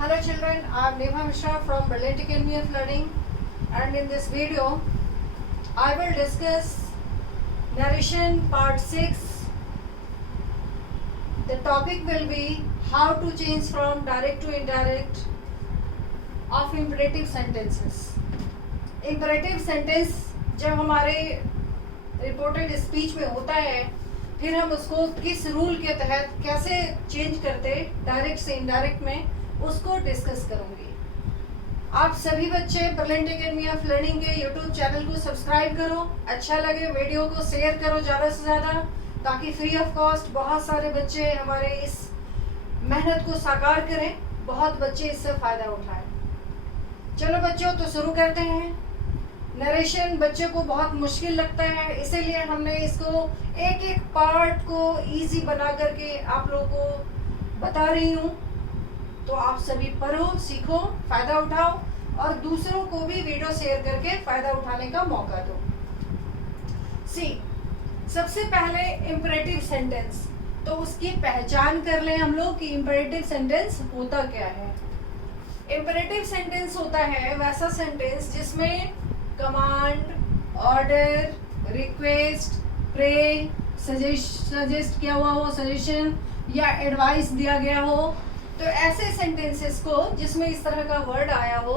Hello children, I am Neha Mishra from Brilliant Academy of Learning, and in this video I will discuss narration part 6. The topic will be how to change from direct to indirect of imperative sentences. Imperative sentence जब हमारे reported speech में होता है, फिर हम उसको किस rule के तहत कैसे चेंज करते डायरेक्ट से इनडायरेक्ट में, उसको डिस्कस करूंगी। आप सभी बच्चे ब्रिलियंट एकेडमी ऑफ लर्निंग के यूट्यूब चैनल को सब्सक्राइब करो, अच्छा लगे वीडियो को शेयर करो ज़्यादा से ज़्यादा, ताकि फ्री ऑफ कॉस्ट बहुत सारे बच्चे हमारे इस मेहनत को साकार करें, बहुत बच्चे इससे फ़ायदा उठाएं। चलो बच्चों, तो शुरू करते हैं। नरेशन बच्चे को बहुत मुश्किल लगता है, इसीलिए हमने इसको एक एक पार्ट को इजी बना करके आप लोगों को बता रही हूँ। तो आप सभी पढ़ो, सीखो, फ़ायदा उठाओ और दूसरों को भी वीडियो शेयर करके फ़ायदा उठाने का मौका दो। सबसे पहले इम्परेटिव सेंटेंस, तो उसकी पहचान कर लें हम लोग कि इम्परेटिव सेंटेंस होता क्या है। इम्परेटिव सेंटेंस होता है वैसा सेंटेंस जिसमें command, order, request, pray, suggest किया हुआ हो, सजेशन या एडवाइस दिया गया हो। तो ऐसे सेंटेंसेस को जिसमें इस तरह का वर्ड आया हो,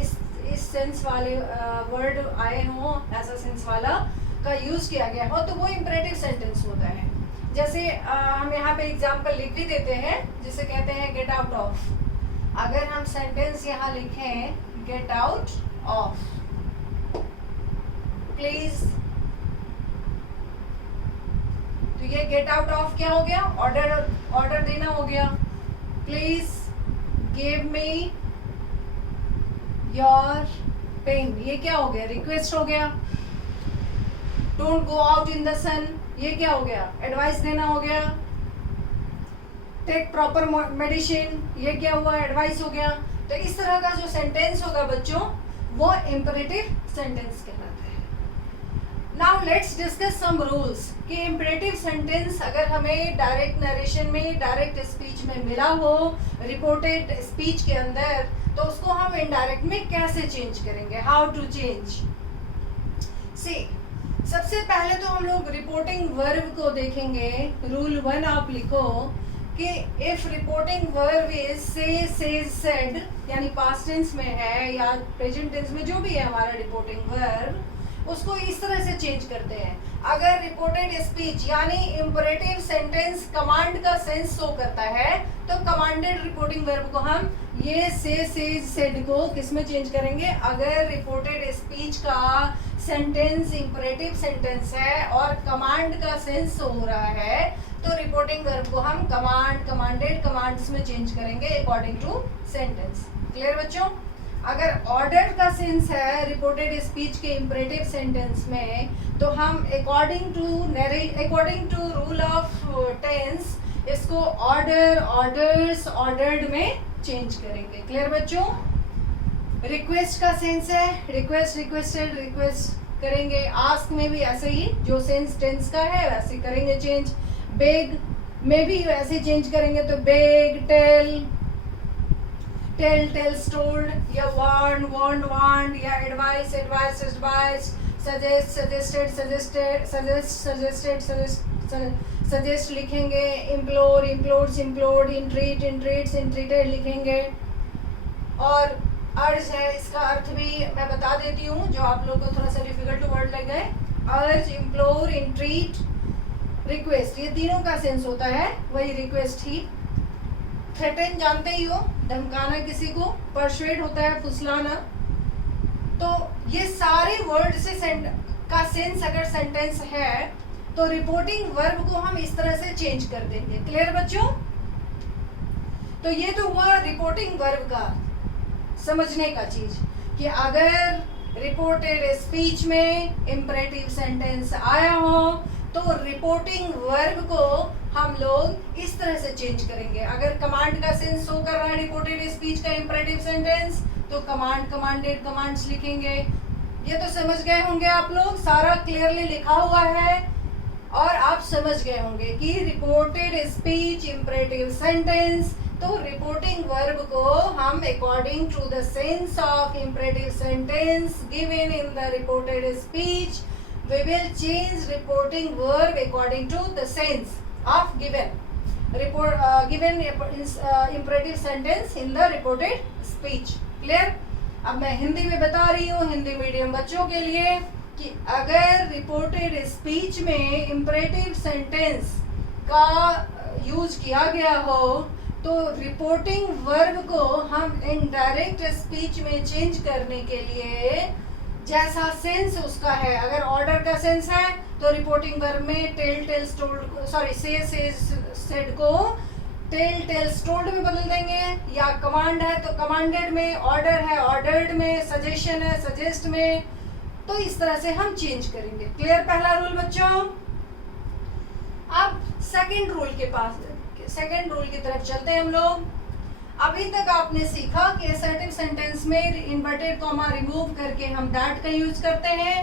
इस सेंस वाले वर्ड आए हो, ऐसा सेंस वाला का यूज़ किया गया हो, तो वो इम्परेटिव सेंटेंस होता है। जैसे हम यहाँ पे एग्जाम्पल लिख भी देते हैं, जिसे कहते हैं गेट आउट ऑफ। अगर हम सेंटेंस यहाँ लिखें गेट आउट ऑफ, प्लीज, तो ये गेट आउट ऑफ क्या हो गया? ऑर्डर देना हो गया। Please give me your pen, ये क्या हो गया? रिक्वेस्ट हो गया। Don't go out in the sun, ये क्या हो गया? एडवाइस देना हो गया। टेक प्रॉपर मेडिसिन, ये क्या हुआ? एडवाइस हो गया। तो इस तरह का जो सेंटेंस होगा बच्चों, वो इम्परेटिव सेंटेंस कहलाता है। Now let's discuss some rules कि इम्परेटिव सेंटेंस अगर हमें डायरेक्ट नरेशन में, डायरेक्ट स्पीच में मिला हो, रिपोर्टेड स्पीच के अंदर, तो उसको हम इनडायरेक्ट में कैसे चेंज करेंगे? How to change. सबसे पहले तो हम लोग रिपोर्टिंग वर्ब को देखेंगे। रूल 1 आप लिखो कि इफ रिपोर्टिंग वर्ब इज से, सेज, सेड, यानी पास्ट टेंस में है या प्रेजेंट टेंस में, जो भी है हमारा रिपोर्टिंग वर्ब, उसको इस तरह से चेंज करते हैं। अगर रिपोर्टेड स्पीच यानी इम्परेटिव सेंटेंस कमांड का सेंस शो करता है, तो कमांडेड रिपोर्टिंग वर्ब को हम ये से, सेज, सेड को किस में चेंज करेंगे? अगर रिपोर्टेड स्पीच का सेंटेंस इम्परेटिव सेंटेंस है और कमांड का सेंस शो हो रहा है, तो रिपोर्टिंग वर्ब को हम कमांड, कमांडेड, कमांड्स में चेंज करेंगे अकॉर्डिंग टू सेंटेंस। क्लियर बच्चों? अगर ऑर्डर का सेंस है रिपोर्टेड स्पीच के इम्परेटिव सेंटेंस में, तो हम according to rule of tense इसको ऑर्डर, ऑर्डर्स, ऑर्डर्ड में चेंज करेंगे। क्लियर बच्चों? रिक्वेस्ट का सेंस है रिक्वेस्ट, रिक्वेस्टेड, रिक्वेस्ट करेंगे। आस्क में भी ऐसे ही, जो सेंस टेंस का है वैसे करेंगे चेंज। बेग में भी वैसे चेंज करेंगे, तो बेग, टेल, टेल्स टोल्ड, या वार्न, वार्नड, वार्नड, या एडवाइस, एडवाइस, सजेस्ट, सजेस्ट लिखेंगे। इम्प्लोर, इम्प्लोर्ड, इंट्रीटेड लिखेंगे। और अर्ज है, इसका अर्थ भी मैं बता देती हूँ, जो आप लोगों को थोड़ा सा डिफिकल्ट वर्ड लग गए। अर्ज, इम्प्लोर, इंट्रीट, रिक्वेस्ट, ये तीनों का सेंस होता है वही रिक्वेस्ट ही। थ्रेटन जानते ही हो, धमकाना किसी को। परसुएड होता है फुसलाना। तो ये सारे वर्ड से का सेंस अगर सेंटेंस है, तो रिपोर्टिंग वर्ब को हम इस तरह से चेंज कर देंगे। क्लियर बच्चों? तो ये तो हुआ रिपोर्टिंग वर्ब का समझने का चीज, कि अगर रिपोर्टेड स्पीच में इम्परेटिव सेंटेंस आया हो, तो रिपोर्टिंग वर्ब को हम लोग इस तरह से चेंज करेंगे। अगर कमांड का सेंस शो कर रहा है रिपोर्टेड स्पीच का इम्परेटिव सेंटेंस, तो कमांड, कमांडेड, कमांड्स लिखेंगे। ये तो समझ गए होंगे आप लोग, सारा क्लियरली लिखा हुआ है और आप समझ गए होंगे कि रिपोर्टेड स्पीच इम्परेटिव सेंटेंस तो रिपोर्टिंग वर्ब को हम according to the sense of imperative sentence given in the reported speech we will change reporting verb according to the sense of given imperative sentence in the reported speech. clear? अब मैं हिंदी में बता रही हूँ Hindi medium बच्चों के लिए कि अगर रिपोर्टेड स्पीच में इम्परेटिव सेंटेंस का यूज किया गया हो तो रिपोर्टिंग वर्ब को हम इनडायरेक्ट स्पीच में चेंज करने के लिए जैसा सेंस उसका है, अगर ऑर्डर का सेंस है तो रिपोर्टिंग वर्ब में टेल टेल्स टोल्ड सॉरी से सेड को टेल टेल्स टोल्ड में बदल देंगे, या कमांड है तो कमांडेड में, ऑर्डर है ऑर्डर्ड में, सजेशन है सजेस्ट में, तो इस तरह से हम चेंज करेंगे. क्लियर पहला रूल बच्चों? अब सेकंड रूल की तरफ चलते हैं हम लोग. अभी तक आपने सीखा कि असर्टिव सेंटेंस में इन्वर्टेड कॉमा रिमूव करके हम दैट का यूज करते हैं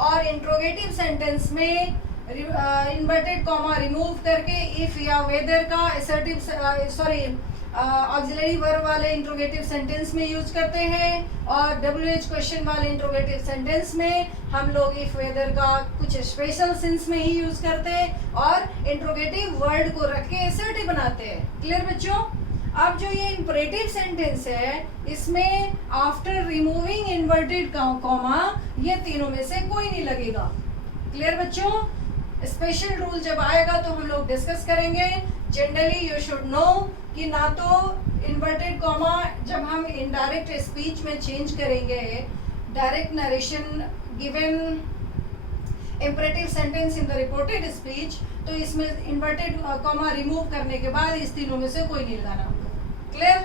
और इंट्रोगेटिव सेंटेंस में इन्वर्टेड कॉमा रिमूव करके इफ या वेदर का असर्टिव ऑक्सिलरी वर्ब वाले इंट्रोगेटिव सेंटेंस में यूज करते हैं और WH क्वेश्चन वाले इंट्रोगेटिव सेंटेंस में हम लोग इफ वेदर का कुछ स्पेशल सेंस में ही यूज करते हैं और इंट्रोगेटिव वर्ड को रख के असर्टिव बनाते हैं. क्लियर बच्चों? अब जो ये इंपरेटिव सेंटेंस है इसमें आफ्टर रिमूविंग इन्वर्टेड कॉमा ये तीनों में से कोई नहीं लगेगा. क्लियर बच्चों? स्पेशल रूल जब आएगा तो हम लोग डिस्कस करेंगे. जनरली यू शुड नो कि ना तो इन्वर्टेड कॉमा जब हम इनडायरेक्ट स्पीच में चेंज करेंगे direct narration given imperative sentence in the reported speech तो इसमें इन्वर्टेड कॉमा रिमूव करने के बाद इस तीनों में से कोई नहीं लगाना होगा. क्लियर?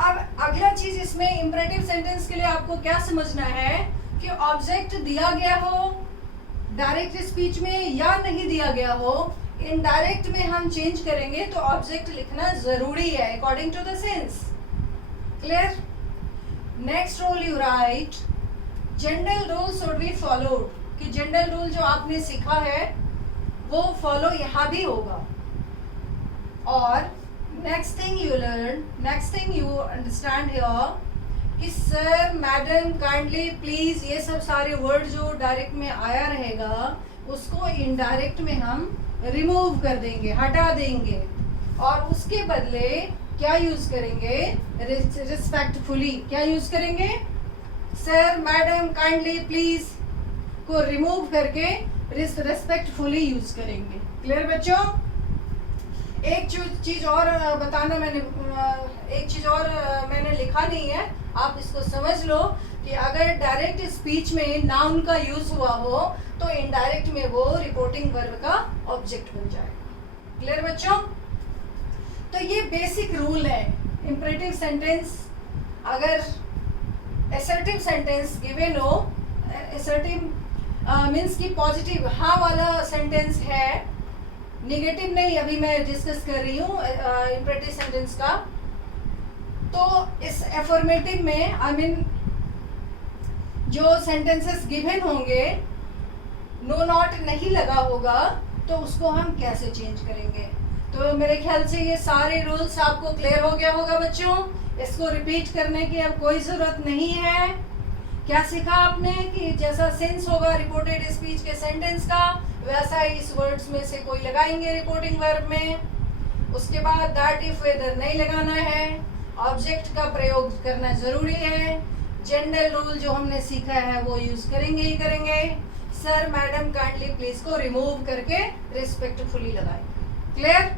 अब अगला चीज इसमें इम्परेटिव सेंटेंस के लिए आपको क्या समझना है कि ऑब्जेक्ट दिया गया हो डायरेक्ट स्पीच में या नहीं दिया गया हो, इनडायरेक्ट में हम चेंज करेंगे तो ऑब्जेक्ट लिखना जरूरी है according to the sense. Clear? Next rule you write general rule should be followed, कि जनरल रूल जो आपने सीखा है वो फॉलो यहाँ भी होगा. और next thing you understand here कि सर मैडम काइंडली प्लीज ये सब सारे वर्ड जो डायरेक्ट में आया रहेगा उसको इनडायरेक्ट में हम रिमूव कर देंगे, हटा देंगे और उसके बदले क्या यूज करेंगे? रिस्पेक्टफुली. क्या यूज करेंगे? सर मैडम काइंडली प्लीज को रिमूव करके रिस्पेक्टफुली यूज करेंगे. क्लियर बच्चों? एक चीज और बताना मैंने लिखा नहीं है, आप इसको समझ लो कि अगर डायरेक्ट स्पीच में नाउन का यूज हुआ हो तो इनडायरेक्ट में वो रिपोर्टिंग वर्ब का ऑब्जेक्ट बन जाएगा. क्लियर बच्चों? तो ये बेसिक रूल है. इंपरेटिव सेंटेंस अगर असर्टिव सेंटेंस गिवन हो, असर्टिव मीन्स की पॉजिटिव हाँ वाला सेंटेंस है, नेगेटिव नहीं, अभी मैं डिस्कस कर रही हूँ इम्परेटिव सेंटेंस का, तो इस एफर्मेटिव में आई मीन जो सेंटेंसेस गिवन होंगे नो नॉट नहीं लगा होगा तो उसको हम कैसे चेंज करेंगे. तो मेरे ख्याल से ये सारे रूल्स आपको क्लियर हो गया होगा बच्चों. इसको रिपीट करने की अब कोई ज़रूरत नहीं है. क्या सीखा आपने कि जैसा सेंस होगा रिपोर्टेड स्पीच के सेंटेंस का वैसा ही इस वर्ड्स में से कोई लगाएंगे रिपोर्टिंग वर्ब में. उसके बाद दैट इफ वेदर नहीं लगाना है, ऑब्जेक्ट का प्रयोग करना जरूरी है. जनरल रूल जो हमने सीखा है वो यूज करेंगे ही करेंगे. सर मैडम काइंडली प्लीज को रिमूव करके रिस्पेक्टफुली लगाएंगे. Clear?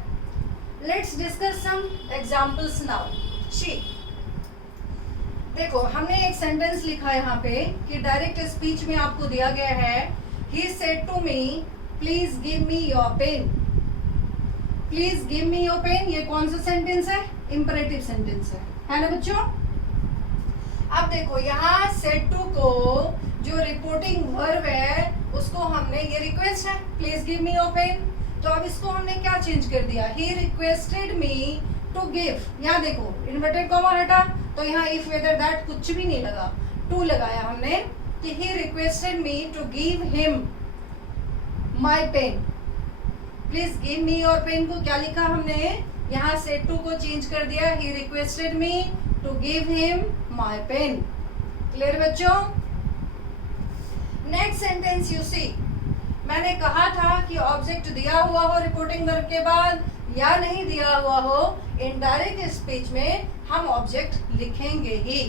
Let's discuss some examples now. She देखो हमने एक सेंटेंस लिखा है यहाँ पे कि डायरेक्ट स्पीच में आपको दिया गया है he said to me please give me your pen. Please give me your pen ये कौन सा सेंटेंस है? इंपरेटिव सेंटेंस है ना बच्चों? अब देखो यहाँ सेड टू को जो रिपोर्टिंग वर्ब है उसको हमने, ये रिक्वेस्ट है please give me your pen, तो अब इसको हमने क्या चेंज कर दिया? He requested me to give. यहाँ देखो इन्वर्टेड कॉमा हटा तो यहाँ इफ वेदर दैट कुछ भी नहीं लगा, टू लगाया हमने कि he requested me to give him my pen. Please give me your pen को क्या लिखा हमने? यहाँ सेड टू को चेंज कर दिया, he requested me to give him my pen. Clear बच्चों? नेक्स्ट सेंटेंस यू सी, मैंने कहा था कि ऑब्जेक्ट दिया हुआ हो रिपोर्टिंग वर्ब के बाद या नहीं दिया हुआ हो, इनडायरेक्ट स्पीच में हम ऑब्जेक्ट लिखेंगे ही।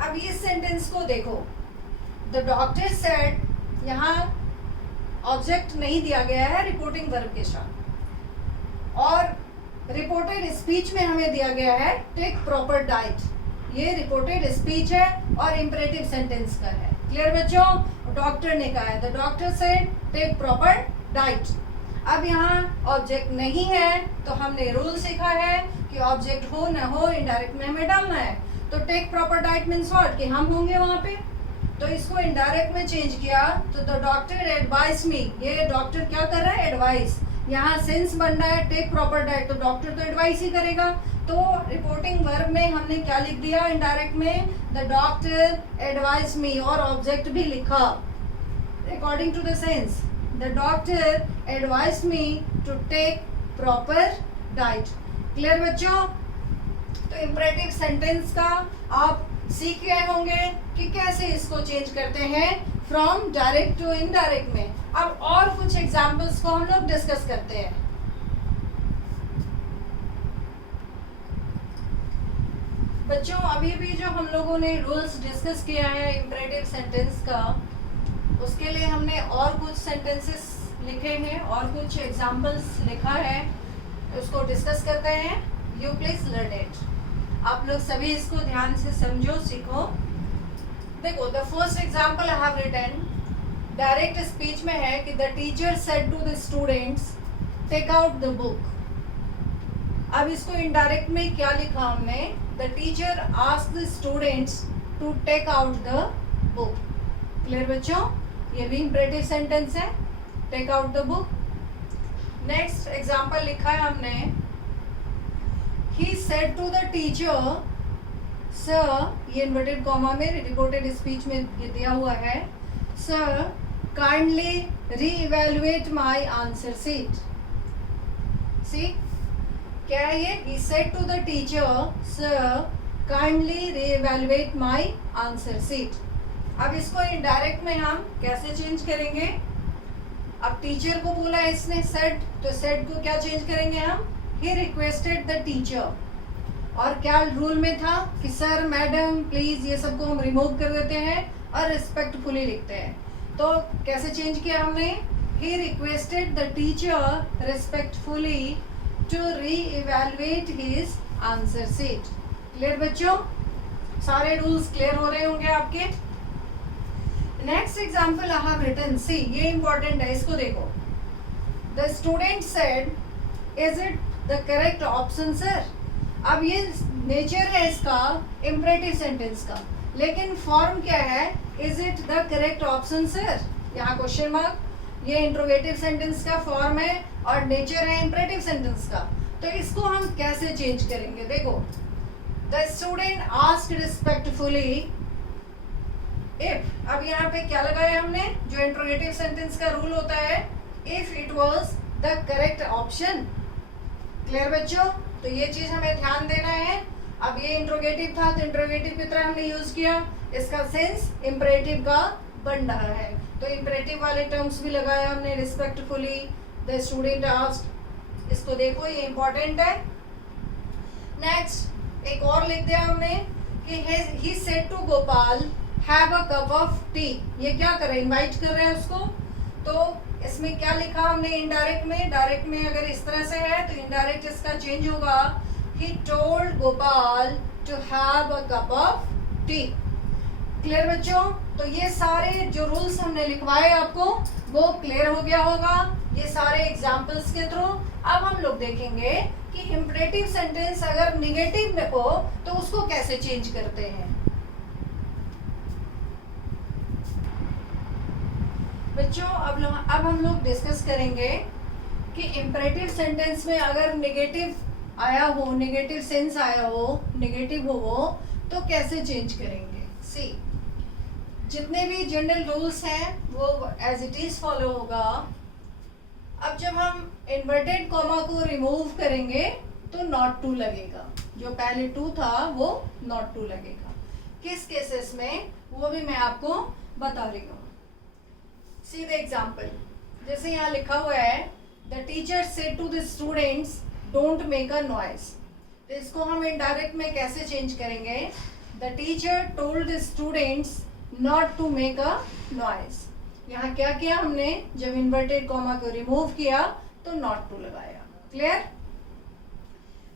अब इस सेंटेंस को देखो, द डॉक्टर सेड, यहाँ ऑब्जेक्ट नहीं दिया गया है रिपोर्टिंग वर्ब के साथ, और रिपोर्टेड स्पीच में हमें दिया गया है टेक प्रॉपर डाइट। ये रिपोर्टेड स्पीच है और इंपरेटिव सेंटेंस का है। क्लियर बच्चों? डॉक्टर ने कहा है, the doctor said take proper diet. अब यहाँ ऑब्जेक्ट नहीं है तो हमने रूल सीखा है कि ऑब्जेक्ट हो ना हो इनडायरेक्ट में हमें डालना है। तो take proper diet means what, कि हम होंगे वहां पे, तो इसको इनडायरेक्ट में चेंज किया तो द डॉक्टर एडवाइस मी। ये डॉक्टर क्या कर रहा है? एडवाइस। यहाँ सेंस बन रहा है टेक प्रॉपर डाइट, तो डॉक्टर तो एडवाइस ही करेगा। तो रिपोर्टिंग वर्ब में हमने क्या लिख दिया इनडायरेक्ट में? द डॉक्टर एडवाइस मी, और ऑब्जेक्ट भी लिखा according to the sense. The doctor advise me to take proper diet. Clear बच्चों? तो इंपरेटिव सेंटेंस का आप सीख गए होंगे कि कैसे इसको चेंज करते हैं फ्रॉम डायरेक्ट टू इनडायरेक्ट में। अब और कुछ एग्जांपल्स को हम लोग डिस्कस करते हैं। बच्चों अभी भी जो हम लोगों ने रूल्स डिस्कस किया है इंपरेटिव सेंटेंस का, उसके लिए हमने और कुछ सेंटेंसेस लिखे हैं और कुछ एग्जांपल्स लिखा है, उसको डिस्कस करते हैं। You please learn it. आप लोग सभी इसको ध्यान से समझो, सीखो। देखो, the first example I have written, direct speech में है कि the teacher said to the students take out the book. अब इसको इनडायरेक्ट में क्या लिखा हमने? The teacher asked the students to take out the book. Clear बच्चों? ये भी इंपरेटिव सेंटेंस है, take out the book. Next example लिखा है हमने, he said to the teacher, sir, ये इन्वर्टेड कॉमा में रिपोर्टेड स्पीच में ये दिया हुआ है, sir, kindly re-evaluate my answer sheet. See, क्या है ये? He said to the teacher, sir, kindly re-evaluate my answer sheet. अब इसको इनडायरेक्ट में हम कैसे चेंज करेंगे? अब टीचर को बोला है इसने सेड, तो सेड को क्या चेंज करेंगे हम? He requested the teacher। और क्या रूल में था कि सर, मैडम, प्लीज, ये सबको हम रिमूव कर देते हैं और रिस्पेक्टफुली लिखते हैं। तो कैसे चेंज किया हमने? He requested the teacher respectfully to re-evaluate his answer sheet। Clear बच्चों? सारे रूल्स क्लियर हो रहे होंगे आपके। Next example I have written, see, ये इंपॉर्टेंट है, इसको देखो। The student said, is it the correct option sir? अब ये नेचर है इसका इंपरेटिव सेंटेंस का, लेकिन फॉर्म क्या है? Is it the correct option sir? यहाँ क्वेश्चन मार्क। ये इंट्रोगेटिव सेंटेंस का फॉर्म है और नेचर है इंपरेटिव सेंटेंस का। तो इसको हम कैसे चेंज करेंगे? देखो, the student asked respectfully if. अब यहाँ पे क्या लगाया हमने? जो इंट्रोगेटिव सेंटेंस का रूल होता है, if it was the correct option. Clear बच्चों? तो ये चीज हमें ध्यान देना है। अब ये इंट्रोगेटिव था तो इंट्रोगेटिव की तरह हमने यूज किया, इसका सेंस इंपरेटिव का बन रहा है। तो इंपरेटिव वाले टर्म्स भी लगाया हमने, रिस्पेक्टफुली, द स्टूडेंट आस्क्ड। इसको देखो, ये इंपॉर्टेंट है। नेक्स्ट एक और लिख दिया हमने कि he said to Gopal have a cup of tea. ये क्या कर रहे हैं? इनवाइट कर रहे हैं उसको। तो इसमें क्या लिखा हमने इनडायरेक्ट में? डायरेक्ट में अगर इस तरह से है तो इनडायरेक्ट इसका चेंज होगा, he told Gopal to have a cup of tea. Clear बच्चों? तो ये सारे जो रूल्स हमने लिखवाए आपको वो क्लियर हो गया होगा ये सारे एग्जाम्पल्स के थ्रू। अब हम लोग देखेंगे कि इंपरेटिव सेंटेंस अगर निगेटिव में हो तो उसको कैसे चेंज करते हैं। बच्चों अब हम लोग डिस्कस करेंगे कि इंपरेटिव सेंटेंस में अगर नेगेटिव आया हो, नेगेटिव सेंस आया हो, नेगेटिव हो वो, तो कैसे चेंज करेंगे। सी, जितने भी जनरल रूल्स हैं वो एज इट इज फॉलो होगा। अब जब हम इन्वर्टेड कॉमा को रिमूव करेंगे तो नॉट टू लगेगा, जो पहले टू था वो नॉट टू लगेगा। किस केसेस में वो भी मैं आपको बता रही हूँ। सीधे एग्जाम्पल, जैसे यहाँ लिखा हुआ है the teacher said to the students don't make a noise, तो इसको हम इनडायरेक्ट में कैसे चेंज करेंगे? The teacher told the students not to make a noise. यहाँ क्या किया हमने? जब इन्वर्टेड कॉमा को रिमूव किया तो नॉट टू लगाया। क्लियर?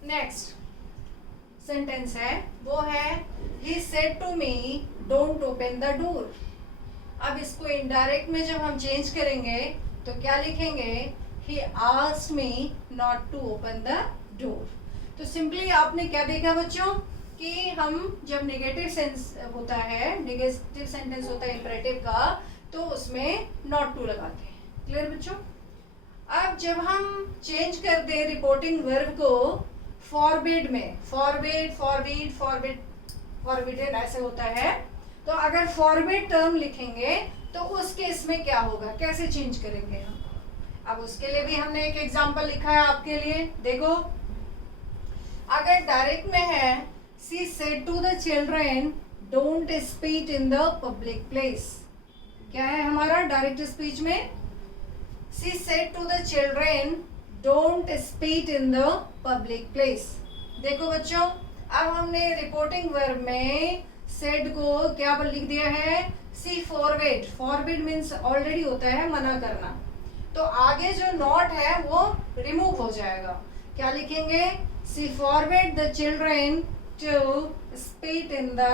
नेक्स्ट सेंटेंस है वो है he said to me don't open the door. अब इसको इनडायरेक्ट में जब हम चेंज करेंगे तो क्या लिखेंगे? He asked me not to open the door. तो सिंपली आपने क्या देखा बच्चों कि हम जब नेगेटिव सेंस होता है, नेगेटिव सेंटेंस होता है इंपरेटिव का, तो उसमें नॉट टू लगाते हैं। क्लियर बच्चों? अब जब हम चेंज कर दे रिपोर्टिंग वर्ब को फॉरबिड में, फॉरबिड फॉरबिड फॉरबिड फॉरबिडन ऐसे होता है, तो अगर फॉरबिड टर्म लिखेंगे तो उस केस में क्या होगा? कैसे चेंज करेंगे हम? अब उसके लिए भी हमने एक एग्जांपल लिखा है आपके लिए, देखो। अगर डायरेक्ट में है she said to the children don't speak in the public place, क्या है हमारा डायरेक्ट स्पीच में? She said to the children don't speak in the public place. देखो बच्चों, अब हमने रिपोर्टिंग वर्ब में सेड को क्या लिख दिया है? सी फॉरबिड। फॉरबिड मीन्स ऑलरेडी होता है मना करना, तो आगे जो नॉट है वो रिमूव हो जाएगा। क्या लिखेंगे? She forbid the children to speak in the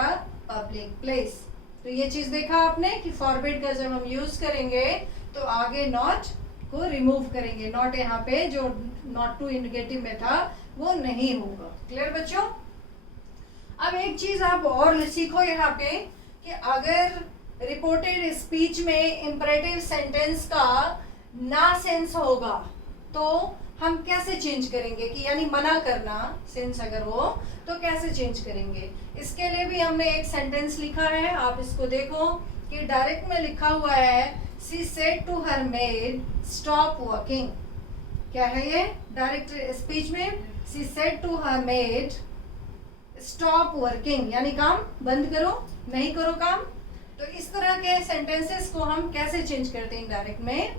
public place. तो ये चीज देखा आपने कि फॉरबिड का जब हम यूज करेंगे तो आगे नॉट को रिमूव करेंगे। नॉट यहाँ पे जो नॉट टू इंडिकेटिव में था वो नहीं होगा। क्लियर बच्चों? अब एक चीज आप और सीखो यहाँ पे कि अगर रिपोर्टेड स्पीच में इंपरेटिव सेंटेंस का ना सेंस होगा तो हम कैसे चेंज करेंगे? कि यानी मना करना सेंस अगर हो तो कैसे चेंज करेंगे? इसके लिए भी हमने एक सेंटेंस लिखा है, आप इसको देखो कि डायरेक्ट में लिखा हुआ है she said to her maid stop working. क्या है ये? डायरेक्ट स्पीच में she said to her maid stop working, यानी काम बंद करो, नहीं करो काम। तो इस तरह के सेंटेंसेस को हम कैसे चेंज करते हैं डायरेक्ट में?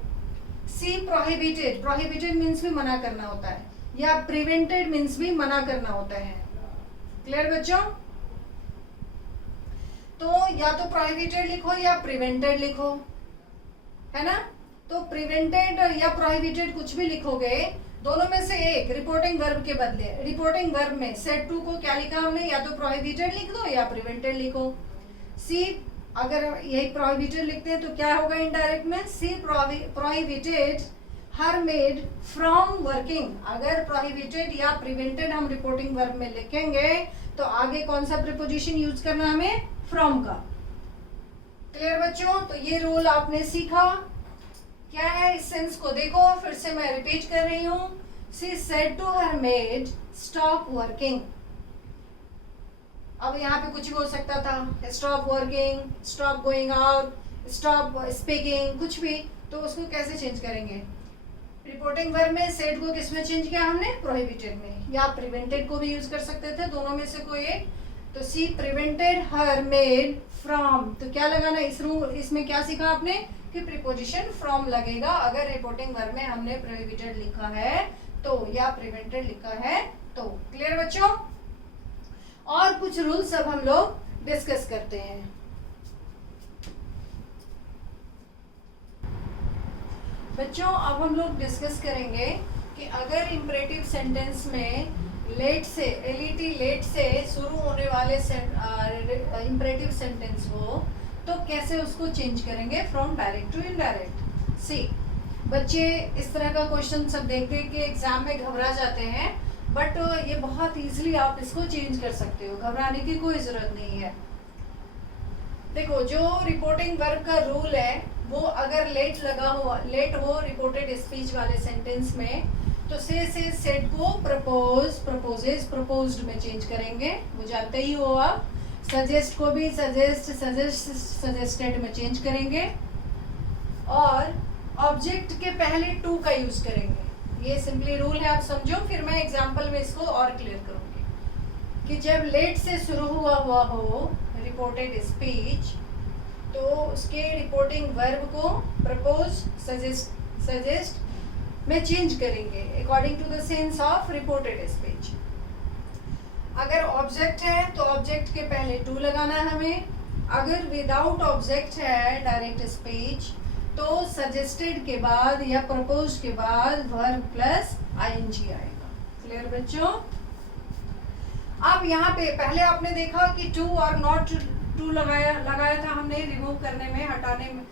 सी प्रोहिबिटेड, प्रोहिबिटेड मीन्स भी मना करना होता है, या प्रिवेंटेड मीन्स भी मना करना होता है। क्लियर बच्चों? तो या तो प्रोहिबिटेड लिखो या प्रिवेंटेड लिखो, है ना? तो प्रिवेंटेड या प्रोहिबिटेड कुछ भी लिखोगे, दोनों में से एक रिपोर्टिंग वर्ब के बदले। रिपोर्टिंग वर्ब में सेड टू को क्या लिखा हमने? या तो प्रोहिबिटेड लिख दो या प्रिवेंटेड लिखो। सी अगर यही प्रोहिबिटेड लिखते हैं तो क्या होगा इनडायरेक्ट में? She prohibited her maid from working. अगर प्रोहिबिटेड या प्रिवेंटेड हम रिपोर्टिंग वर्ब में लिखेंगे तो आगे कौन सा प्रीपोजिशन यूज करना हमें? फ्रॉम का। क्लियर बच्चों? तो ये रूल आपने सीखा। क्या है इस सेंस को देखो, फिर से मैं रिपीट कर रही हूँ। She said to her maid stop working. अब यहाँ पे कुछ भी हो सकता था, stop working, stop going out, stop speaking, कुछ भी। तो उसको कैसे चेंज करेंगे? रिपोर्टिंग वर्ब में सेड को किस में चेंज किया हमने? प्रोहिबिटेड में, या प्रिवेंटेड को भी यूज कर सकते थे, दोनों में से कोई एक। तो सी प्रिवेंटेड हर मेड फ्रॉम, तो क्या लगाना इसमें क्या सीखा आपने? कि प्रीपोजिशन फ्रॉम लगेगा अगर रिपोर्टिंग वर्ब में हमने प्रोहिबिटेड लिखा है तो, या प्रिवेंटेड लिखा है तो। क्लियर बच्चों? और कुछ रूल्स अब हम लोग डिस्कस करते हैं। बच्चों अब हम लोग डिस्कस करेंगे कि अगर इंपरेटिव सेंटेंस में लेट से, एलईटी लेट से शुरू होने वाले इंपरेटिव सेंटेंस हो तो कैसे उसको चेंज करेंगे फ्रॉम डायरेक्ट टू इनडायरेक्ट। सी बच्चे इस तरह का क्वेश्चन सब देख देख के एग्जाम में घबरा जाते हैं, बट ये बहुत इजीली आप इसको चेंज कर सकते हो, घबराने की कोई जरूरत नहीं है। देखो जो रिपोर्टिंग वर्ब का रूल है वो अगर लेट लगा हो, लेट हो रिपोर्टेड स्पीच वाले सेंटेंस में, तो से सेड को प्रपोज, प्रपोजेस, प्रपोज्ड में चेंज करेंगे, वो जानते ही हो आप। सजेस्ट को भी सजेस्ट, सजेस्ट, सजेस्टेड में चेंज करेंगे। और ऑब्जेक्ट के पहले टू का यूज करेंगे, ये सिंपली रूल है, आप समझो, फिर मैं एग्जांपल में इसको और क्लियर करूंगी कि जब लेट से शुरू हुआ हो रिपोर्टेड स्पीच, तो उसके रिपोर्टिंग वर्ब को प्रपोज, सजेस्ट में चेंज करेंगे according to the sense of reported speech. अगर ऑब्जेक्ट है तो ऑब्जेक्ट के पहले टू लगाना है हमें। अगर विदाउट ऑब्जेक्ट है डायरेक्ट स्पीच, तो सजेस्टेड के बाद या प्रपोज के बाद वर्ब प्लस आईएनजी आएगा। क्लियर बच्चों? अब यहाँ पे पहले आपने देखा कि टू और नॉट टू लगाया था हमने रिमूव करने में, हटाने में,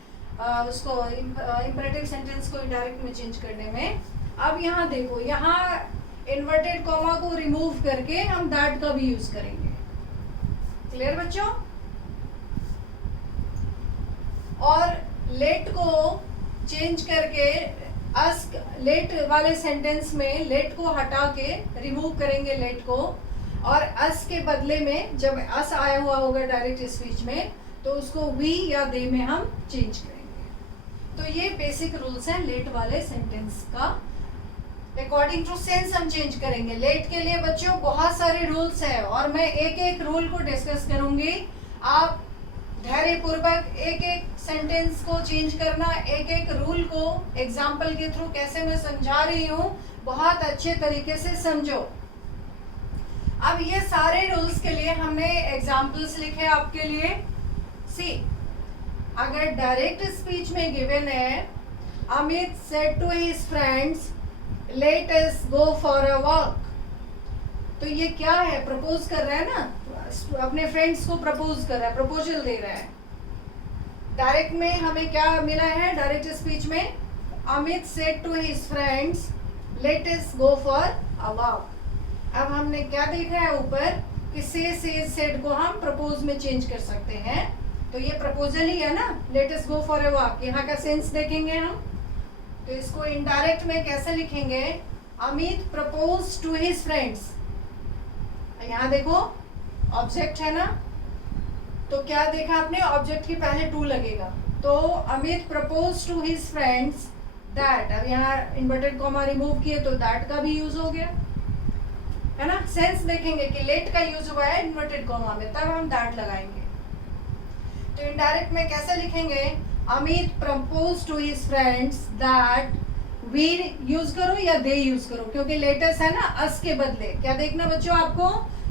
उसको इंपरेटिव सेंटेंस को इनडायरेक्ट में चेंज करने में। अब यहाँ देखो, यहाँ इन्वर्टेड कॉमा को रिमूव करके हम दैट का भी यूज करेंगे। क्लियर बच्चों? और लेट को चेंज करके अस्क, लेट वाले सेंटेंस में लेट को हटा के रिमूव करेंगे लेट को, और अस के बदले में जब अस आया हुआ होगा डायरेक्ट स्पीच में, तो उसको वी या दे में हम चेंज करेंगे। तो ये बेसिक रूल्स हैं लेट वाले सेंटेंस का। अकॉर्डिंग टू सेंस हम चेंज करेंगे। लेट के लिए बच्चों बहुत सारे रूल्स हैं और मैं एक एक रूल को डिस्कस करूंगी। आप धैर्यपूर्वक एक एक सेंटेंस को चेंज करना, एक एक रूल को एग्जाम्पल के थ्रू कैसे मैं समझा रही हूँ बहुत अच्छे तरीके से समझो। अब ये सारे रूल्स के लिए हमने एग्जाम्पल्स लिखे आपके लिए। सी, अगर डायरेक्ट स्पीच में गिवन है Amit said to his friends let us go for a walk, तो ये क्या है? प्रपोज कर रहा है ना, अपने फ्रेंड्स को प्रपोज कर रहा है, प्रपोजल दे रहा है। डायरेक्ट में हमें क्या मिला है? डायरेक्ट स्पीच में Amit said to his friends let us go for a walk. अब हमने क्या देखा है ऊपर कि से सेड को हम प्रपोज में चेंज कर सकते हैं, तो ये प्रपोजल ही है ना, late us go for a walk. यहाँ का सेंस देखेंगे हम, तो इसको इनडायरेक्ट में कैसे लिखेंगे? Amit propose to his friends. यहाँ देखो ऑब्जेक्ट है ना, तो क्या देखा आपने? ऑब्जेक्ट के पहले टू लगेगा, तो Amit propose to his friends that. अब यहाँ इन्वर्टेड कॉमा रिमूव किए तो दैट का भी यूज हो गया, है ना। सेंस देखेंगे कि लेट का यूज हुआ है इन्वर्टेड कॉमा में, तब हम दैट लगाएंगे। तो इनडायरेक्ट में कैसे लिखेंगे? Amit propose to his friends that, we use करो या दे यूज करो, क्योंकि लेटेस्ट है ना, अस के बदले। क्या देखना बच्चों आपको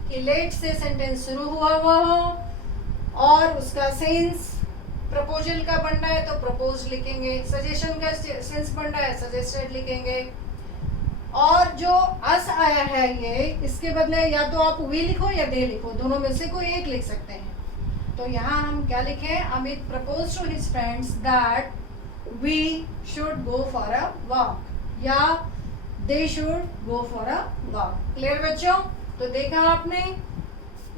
कि लेट से सेंटेंस शुरू हुआ हो और उसका सेंस प्रपोजल का बनना है तो प्रपोज लिखेंगे, सजेशन का सेंस बनना है सजेस्टेड लिखेंगे, और जो अस आया है ये, इसके बदले या तो आप वी लिखो या दे लिखो, दोनों में से कोई एक लिख सकते हैं। तो यहाँ हम क्या लिखे? Amit propose to his friends that we should go for a walk या they should go for a walk. Clear बच्चों? तो देखा आपने,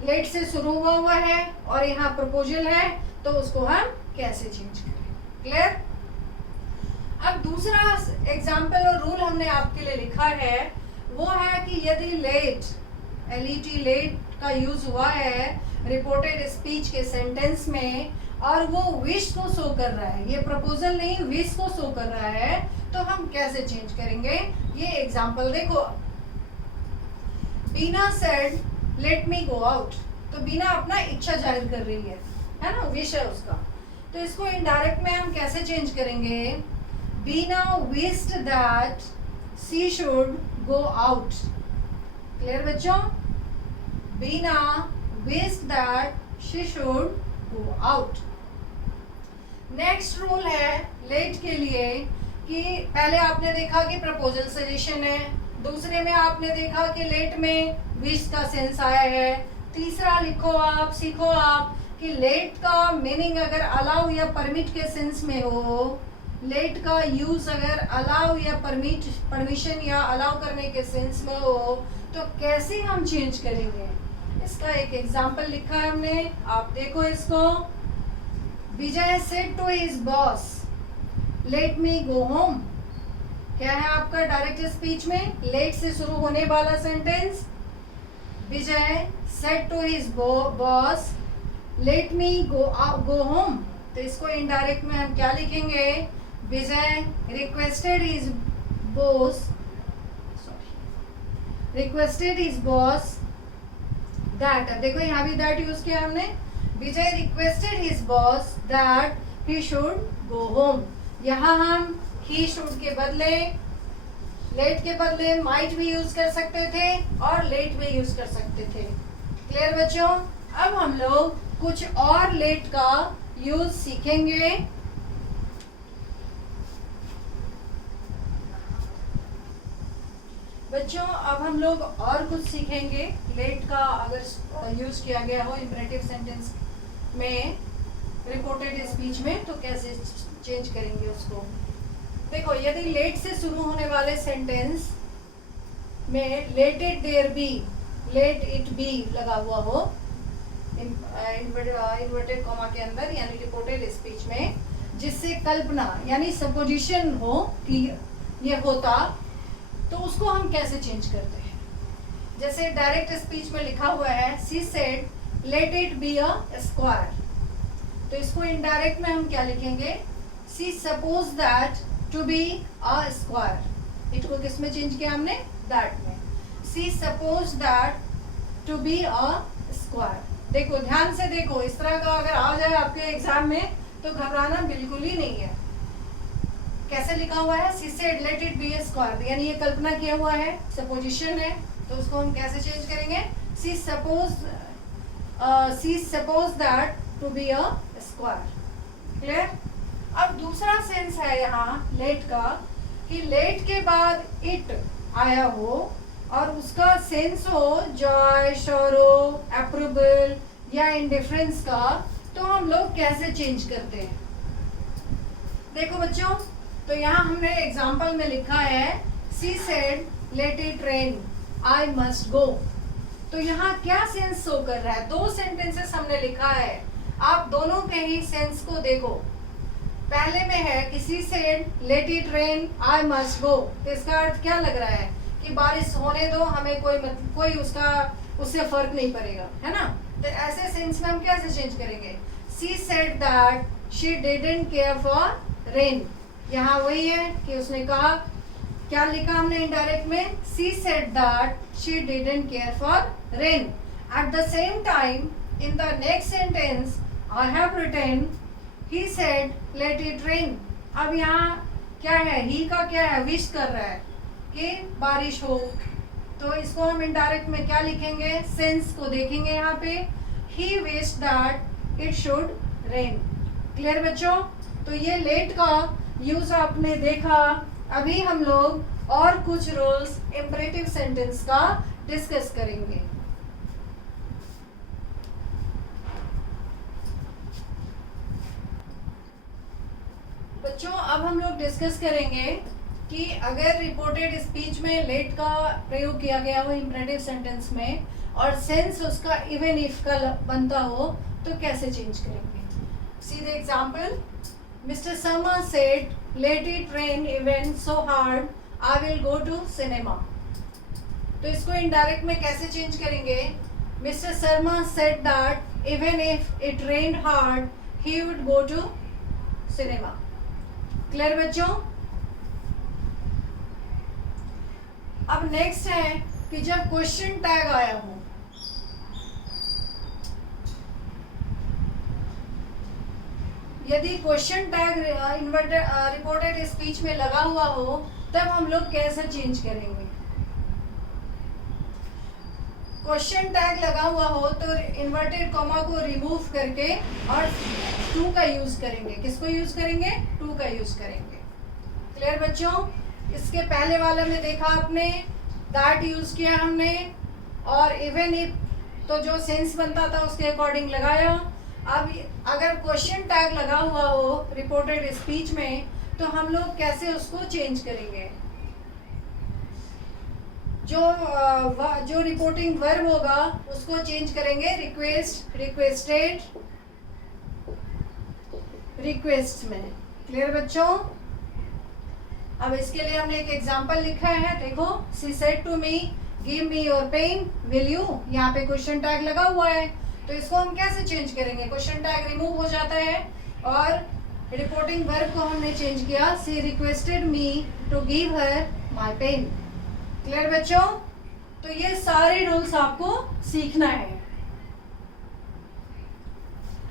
लेट से शुरू हुआ है और यहाँ प्रपोजल है, तो उसको हम कैसे चेंज करें। क्लियर? अब दूसरा एग्जाम्पल और रूल हमने आपके लिए लिखा है, वो है कि यदि लेट, एलईटी लेट का यूज हुआ है रिपोर्टेड स्पीच के सेंटेंस में और वो विश को शो कर रहा है, ये प्रपोजल नहीं विश को शो कर रहा है, तो हम कैसे चेंज करेंगे? ये एग्जाम्पल देखो। Beena said let me go out, तो बीना अपना इच्छा जाहिर कर रही है ना, विश है उसका, तो इसको इनडायरेक्ट में हम कैसे चेंज करेंगे? Beena wished that she should go out. Clear बच्चों? Beena wished that she should go out. Next rule है लेट के लिए कि पहले आपने देखा कि प्रपोजल सजेशन है, दूसरे में आपने देखा कि लेट में विश का सेंस आया है, तीसरा लिखो आप, सीखो आप कि लेट का मीनिंग अगर अलाउ या परमिट के सेंस में हो, लेट का यूज अगर अलाउ या परमिशन या अलाउ करने के सेंस में हो, तो कैसे हम चेंज करेंगे? इसका एक एग्जाम्पल लिखा है हमने, आप देखो इसको। Vijay said to his boss let me go home. क्या है आपका डायरेक्ट स्पीच में लेट से शुरू होने वाला sentence? Vijay said to his boss let me go home. तो इसको इनडायरेक्ट में हम क्या लिखेंगे? Vijay requested his boss requested his boss that, देखो यहाँ भी दैट यूज किया हमने, Vijay requested his boss that he should go home. यहाँ हम ही शुड के बदले, लेट के बदले माइट भी यूज कर सकते थे और लेट भी यूज कर सकते थे। क्लियर बच्चों? अब हम लोग कुछ और लेट का यूज सीखेंगे। बच्चों अब हम लोग और कुछ सीखेंगे लेट का अगर यूज किया गया हो इंपरेटिव सेंटेंस में, रिपोर्टेड स्पीच में, तो कैसे चेंज करेंगे उसको। देखो यदि लेट से शुरू होने वाले सेंटेंस में let it there be, let it be लगा हुआ हो इन्वर्टेड कॉमा के अंदर, यानी रिपोर्टेड स्पीच में, जिससे कल्पना यानी सपोजिशन हो कि ये होता, तो उसको हम कैसे चेंज करते हैं। जैसे डायरेक्ट स्पीच में लिखा हुआ है she said let it be a square, तो इसको इनडायरेक्ट में हम क्या लिखेंगे, she suppose that to be a square. इसको किस में चेंज किया हमने, दैट में। She suppose that to be a square. देखो ध्यान से देखो, इस तरह का अगर आ जाए आपके एग्जाम में तो घबराना बिल्कुल ही नहीं है। कैसे लिखा हुआ है, she said let it be a square, यानी ये कल्पना किया हुआ है, सपोजिशन है, तो उसको हम कैसे चेंज करेंगे, she suppose that to be a square. Clear? अब दूसरा सेंस है यहाँ लेट का कि लेट के बाद इट आया हो और उसका सेंस हो जॉय, शोरो, अप्रूवल या इंडिफरेंस का, तो हम लोग कैसे चेंज करते हैं। देखो बच्चों, तो यहाँ हमने एग्जाम्पल में लिखा है she said let it rain I must go. तो यहाँ क्या सेंस शो कर रहा है, दो सेंटेंसेस हमने लिखा है, आप दोनों के ही सेंस को देखो। पहले में है कि she said let it rain I must go, तो इसका अर्थ क्या लग रहा है कि बारिश होने दो, हमें कोई उससे फर्क नहीं पड़ेगा, है ना। तो ऐसे सेंस में हम कैसे चेंज करेंगे, she said that she didn't care for rain. यहाँ वही है कि उसने कहा, क्या लिखा हमने इनडायरेक्ट में, she said that she didn't care for rain. At the same time in the next sentence I have written he said let it rain. अब यहाँ क्या है, ही का क्या है, विश कर रहा है कि बारिश हो, तो इसको हम इनडायरेक्ट में क्या लिखेंगे, सेंस को देखेंगे यहाँ पे, he wish that it should rain. Clear बच्चों? तो ये लेट का यूज आपने देखा। अभी हम लोग और कुछ रूल्स इंपरेटिव सेंटेंस का डिस्कस करेंगे। बच्चों अब हम लोग डिस्कस करेंगे कि अगर रिपोर्टेड स्पीच में लेट का प्रयोग किया गया हो इंपरेटिव सेंटेंस में और सेंस उसका इवन इफ का बनता हो, तो कैसे चेंज करेंगे। See the example, mister Sharma said let it rain even so hard I will go to cinema. तो इसको इनडायरेक्ट में कैसे चेंज करेंगे, mister Sharma said that even if it rained hard he would go to cinema. Clear बच्चों? अब next है कि जब क्वेश्चन टैग आया हो, यदि क्वेश्चन टैग रिपोर्टेड स्पीच में लगा हुआ हो, तब हम लोग कैसे चेंज करेंगे। क्वेश्चन टैग लगा हुआ हो तो इन्वर्टेड कॉमा को रिमूव करके और टू का यूज करेंगे। किसको यूज करेंगे, टू का यूज करेंगे। क्लियर बच्चों? इसके पहले वाले में देखा आपने, दैट यूज किया हमने, और इवन इफ तो जो सेंस बनता था उसके अकॉर्डिंग लगाया। अब अगर क्वेश्चन टैग लगा हुआ हो रिपोर्टेड स्पीच में, तो हम लोग कैसे उसको चेंज करेंगे। जो रिपोर्टिंग वर्ब होगा उसको चेंज करेंगे रिक्वेस्ट, रिक्वेस्टेड, रिक्वेस्ट में। क्लियर बच्चों? अब इसके लिए हमने एक एग्जांपल लिखा है, देखो, she said to me give me your pen will you. यहाँ पे क्वेश्चन टैग लगा हुआ है, तो इसको हम कैसे चेंज करेंगे, क्वेश्चन टैग रिमूव हो जाता है और रिपोर्टिंग वर्ब को हमने चेंज किया, she requested me to give her my pen. Clear बच्चों? तो ये सारे रूल्स आपको सीखना है।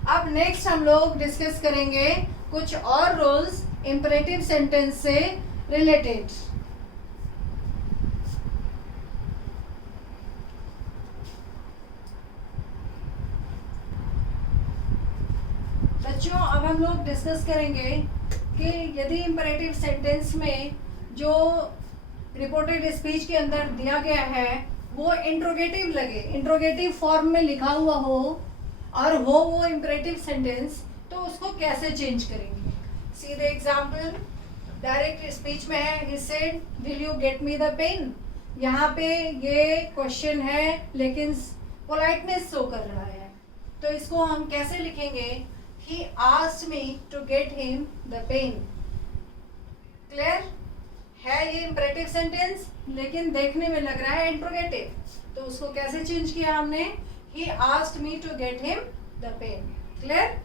अब नेक्स्ट हम लोग डिस्कस करेंगे कुछ और रूल्स इंपरेटिव सेंटेंस से रिलेटेड। बच्चों अब हम लोग डिस्कस करेंगे कि यदि इंपरेटिव सेंटेंस में जो रिपोर्टेड स्पीच के अंदर दिया गया है वो इंट्रोगेटिव लगे, इंट्रोगेटिव फॉर्म में लिखा हुआ हो और हो वो इंपरेटिव सेंटेंस, तो उसको कैसे चेंज करेंगे। सीधे एग्जाम्पल डायरेक्ट स्पीच में है, he said will you get me the pen. यहाँ पे ये क्वेश्चन है लेकिन पोलाइटनेस शो कर रहा है, तो इसको हम कैसे लिखेंगे, he asked me to get him the pen। Clear है ये इंपरेटिव सेंटेंस लेकिन देखने में लग रहा है इंट्रोगेटिव, तो उसको कैसे चेंज किया हमने, he asked me to get him the pen। Clear.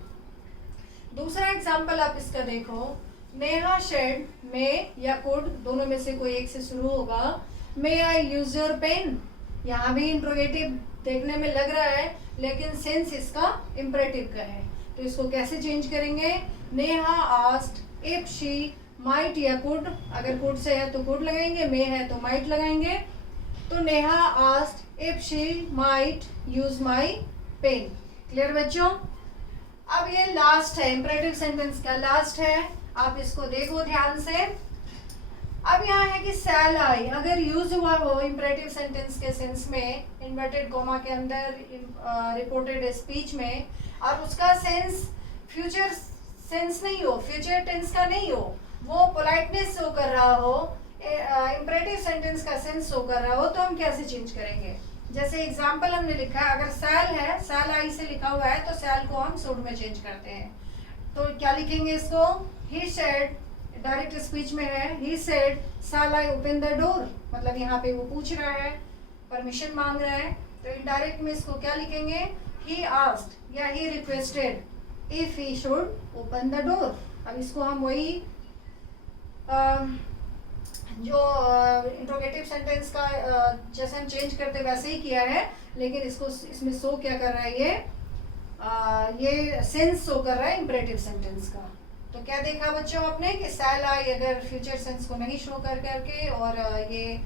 दूसरा एग्जांपल आप इसका देखो, नेहा शेड मे या कुड दोनों में से कोई एक से शुरू होगा, मे आई यूज योर पेन। यहाँ भी इंट्रोगेटिव देखने में लग रहा है लेकिन सेंस इसका इंपरेटिव का है, तो इसको कैसे चेंज करेंगे, Neha asked if she might या कुड, अगर कुड से है तो कुड लगाएंगे, मे है तो माइट लगाएंगे, तो Neha asked if she might use my pen. Clear बच्चों। अब ये लास्ट है, इंपरेटिव सेंटेंस का लास्ट है, आप इसको देखो ध्यान से। अब यहाँ है कि सैल आई अगर यूज हुआ हो इंपरेटिव सेंटेंस के सेंस में, इन्वर्टेड कोमा के अंदर रिपोर्टेड स्पीच में, और उसका सेंस फ्यूचर सेंस नहीं हो, फ्यूचर टेंस का नहीं हो, वो पोलाइटनेस शो कर रहा हो, इंपरेटिव सेंटेंस का सेंस शो कर रहा हो, तो हम कैसे चेंज करेंगे। जैसे एग्जांपल हमने लिखा है, अगर सैल है, सैल आई से लिखा हुआ है, तो सैल को हम शुड में चेंज करते हैं, तो क्या लिखेंगे इसको, ही सेड, डायरेक्ट स्पीच में है, he said shall I open the door, मतलब यहाँ पे वो पूछ रहा है, परमिशन मांग रहा है, तो इनडायरेक्ट में इसको क्या लिखेंगे, he asked या he requested if he should open the door। अब इसको हम वही जो इंट्रोगेटिव सेंटेंस का जैसे हम चेंज करते वैसे ही किया है, लेकिन इसको इसमें शो क्या कर रहा है, ये सेंस शो कर रहा है इंपरेटिव सेंटेंस का। तो क्या देखा बच्चों आपने कि सैल आई अगर फ्यूचर सेंस को नहीं शो कर करके और ये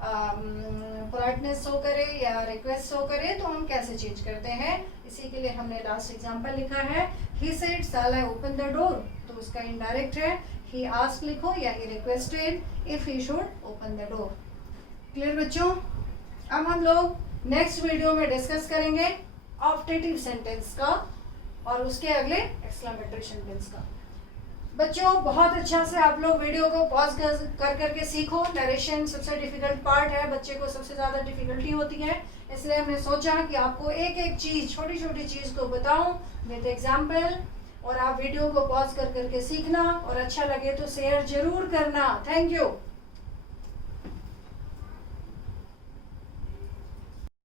पोलाइटनेस शो करे या रिक्वेस्ट शो करे, तो हम कैसे चेंज करते हैं। इसी के लिए हमने लास्ट एग्जांपल लिखा है, he said shall I open the door, तो उसका इनडायरेक्ट है, ही आस्क्ड लिखो या he requested if he should open the door. Clear बच्चों। अब हम लोग नेक्स्ट वीडियो में डिस्कस करेंगे ऑप्टेटिव सेंटेंस का और उसके अगले एक्सक्लेमेटरी सेंटेंस का। बच्चों बहुत अच्छा से आप लोग वीडियो को पॉज कर करके सीखो। नरेशन सबसे डिफिकल्ट पार्ट है, बच्चे को सबसे ज़्यादा डिफिकल्टी होती है, इसलिए हमने सोचा कि आपको एक एक चीज़, छोटी छोटी चीज़ को बताऊं विद एग्जाम्पल, और आप वीडियो को पॉज कर करके सीखना, और अच्छा लगे तो शेयर जरूर करना। Thank you.